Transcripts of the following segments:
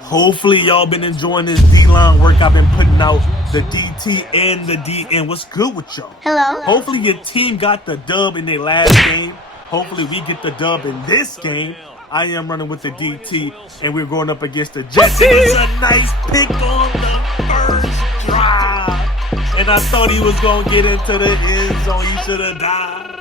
Hopefully y'all been enjoying this D-line work I've been putting out, the DT and the DN. What's good with y'all? Hello? Hopefully your team got the dub in their last game. Hopefully we get the dub in this game. I am running with the DT, and we're going up against the Jets. It's a nice pick on the first drive. And I thought he was going to get into the end zone. He should have died.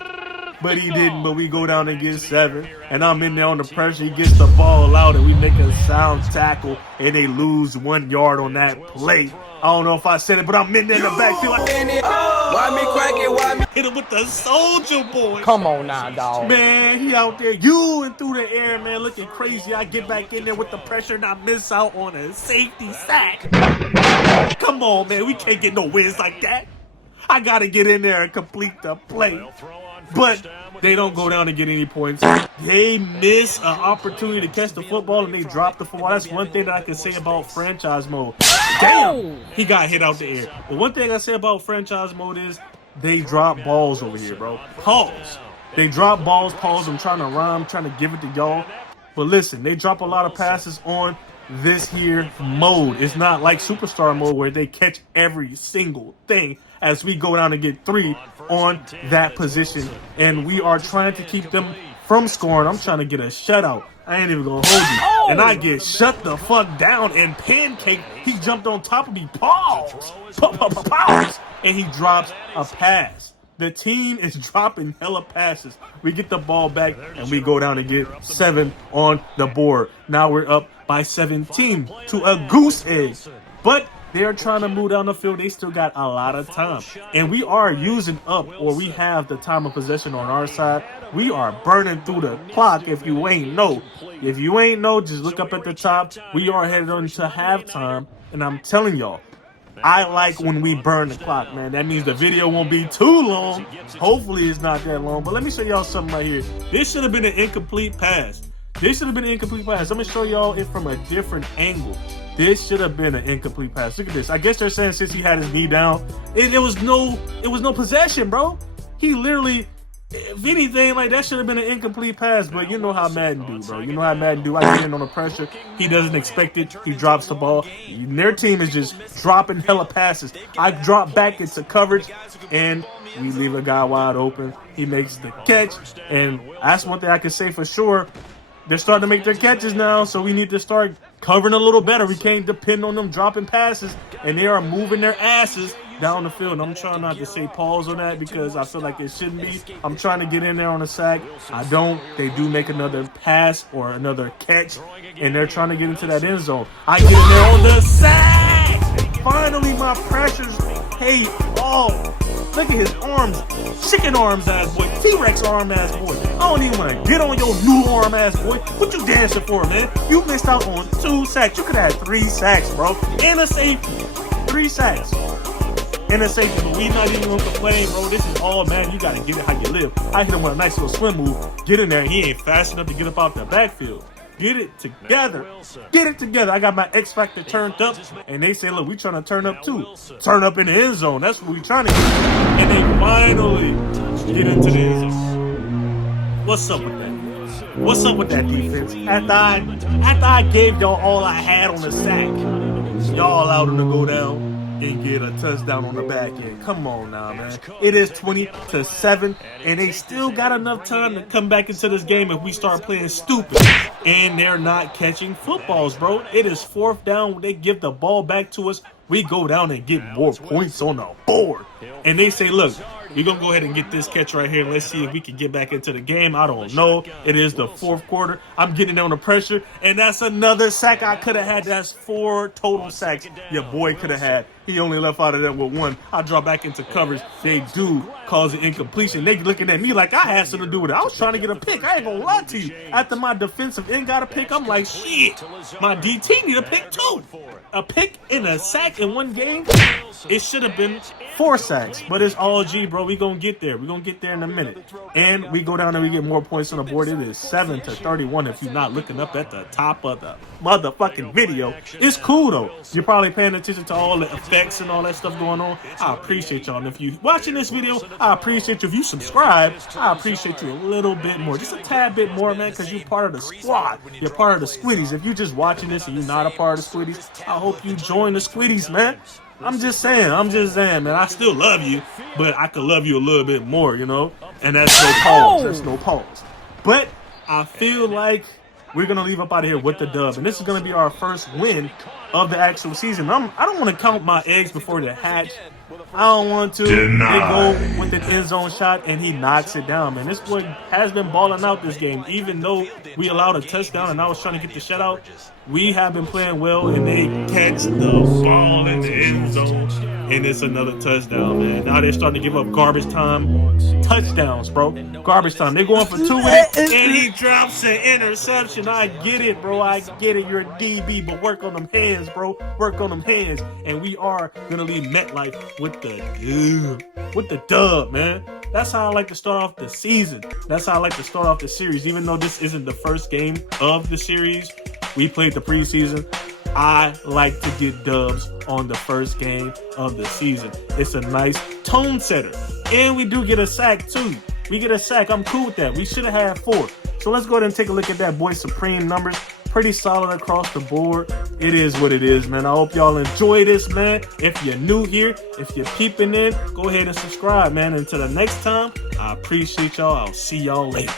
But he didn't, but we go down and get 7. And I'm in there on the pressure. He gets the ball out, and we make a sound tackle, and they lose 1 yard on that play. I don't know if I said it, but I'm in there in the backfield. Why me crack it? Why me? Hit him with the soldier boy. Come on now, dog. Man, he out there, and through the air, man, looking crazy. I get back in there with the pressure, and I miss out on a safety sack. Come on, man. We can't get no wins like that. I got to get in there and complete the play. But they don't go down and get any points. They miss an opportunity to catch the football, and they drop the football. That's one thing that I can say about franchise mode. Damn, he got hit out the air. But one thing I say about franchise mode is they drop balls over here, bro. Pause. They drop balls, pause. I'm trying to rhyme, trying to give it to y'all. But listen, they drop a lot of passes on this here mode. It's not like Superstar mode where they catch every single thing as we go down and get 3 on that position. And we are trying to keep them from scoring. I'm trying to get a shutout. I ain't even gonna hold you. And I get shut the fuck down and pancake. He jumped on top of me. Pause. Pause. And he drops a pass. The team is dropping hella passes. We get the ball back, and we go down and get 7 on the board. Now we're up by 17 to a goose egg. But they're trying to move down the field. They still got a lot of time. And we are using up, or we have the time of possession on our side. We are burning through the clock if you ain't know. If you ain't know, just look up at the top. We are headed on to halftime, and I'm telling y'all, I like when we burn the clock, man. That means the video won't be too long. Hopefully it's not that long. But let me show y'all something right here. This should have been an incomplete pass. This should have been an incomplete pass. I'm going to show y'all it from a different angle. This should have been an incomplete pass. Look at this. I guess they're saying since he had his knee down, it was no possession, bro. He literally, if anything, like that should have been an incomplete pass. But you know how Madden do, bro. You know how Madden do. I get in on the pressure. He doesn't expect it. He drops the ball. And their team is just dropping hella passes. I drop back into coverage, and we leave a guy wide open. He makes the catch, and that's one thing I can say for sure. They're starting to make their catches now, so we need to start covering a little better. We can't depend on them dropping passes, and they are moving their asses down the field. I'm trying not to say pause on that because I feel like it shouldn't be. I'm trying to get in there on a sack. I don't. They do make another pass or another catch, and they're trying to get into that end zone. I get in there on the sack. Finally, my pressures paid off. Look at his arms. Chicken arms ass boy. T-Rex arm ass boy. I don't even want to get on your new arm ass boy. What you dancing for, man? You missed out on 2 sacks. You could have had 3 sacks, bro. And a safety. 3 sacks. And a safety. But we not even going to complain, bro. This is all, man. You got to get it how you live. I hit him with a nice little swim move. Get in there. He ain't fast enough to get up out the backfield. Get it together. Get it together. I got my X Factor turned up, and they say, look, we trying to turn up too. Turn up in the end zone. That's what we trying to get. And they finally get into the end zone. What's up with that? What's up with that defense? After I gave y'all all I had on the sack, y'all allowed them to go down and get a touchdown on the back end. Come on now, man. It is 20-7, and they still got enough time to come back into this game if we start playing stupid. And they're not catching footballs, bro. It is 4th down. They give the ball back to us. We go down and get more points on the board. And they say, look, we're going to go ahead and get this catch right here. Let's see if we can get back into the game. I don't know. It is the 4th quarter. I'm getting down the pressure, and that's another sack I could have had. That's 4 total sacks your boy could have had. He only left out of that with 1. I draw back into coverage. They do cause an incompletion. They looking at me like I had something to do with it. I was trying to get a pick. I ain't going to lie to you. After my defensive end got a pick, I'm like, shit, my DT need a pick too. A pick and a sack in one game? It should have been 4 sacks, but it's all G, bro. We gonna get there. We gonna get there in a minute. And we go down and we get more points on the board. It is 7-31 if you're not looking up at the top of the motherfucking video. It's cool, though. You're probably paying attention to all the effects effects and all that stuff going on. I appreciate y'all. And if you watching this video, I appreciate you. If you subscribe, I appreciate you a little bit more. Just a tad bit more, man, because you're part of the squad. You're part of the Squiddies. If you're just watching this and you're not a part of the Squiddies, I hope you join the Squiddies, man. I'm just saying, man. I still love you, but I could love you a little bit more, you know? And that's no pause. That's no pause. But I feel like we're going to leave up out of here with the dub. And this is going to be our first win of the actual season. I don't want to count my eggs before they hatch. I don't want to. They go with an end zone shot and he knocks it down, man. This boy has been balling out this game. Even though we allowed a touchdown and I was trying to get the shutout, we have been playing well and they catch the ball in the end zone and it's another touchdown, man. Now they're starting to give up garbage time touchdowns, bro. Garbage time. They're going for 2 with it and he drops an interception. I get it, bro. I get it. You're a DB, but work on them hands, bro. Work on them hands. And we are going to leave MetLife with the dub, man. That's how I like to start off the season. That's how I like to start off the series. Even though this isn't the first game of the series, we played the preseason. I like to get dubs on the first game of the season. It's a nice tone setter. And we do get a sack too. We get a sack. I'm cool with that. We should have had 4. So let's go ahead and take a look at that boy Supreme numbers. Pretty solid across the board. It is what it is, man. I hope y'all enjoy this, man. If you're new here, if you're peeping in, go ahead and subscribe, man. Until the next time, I appreciate y'all. I'll see y'all later.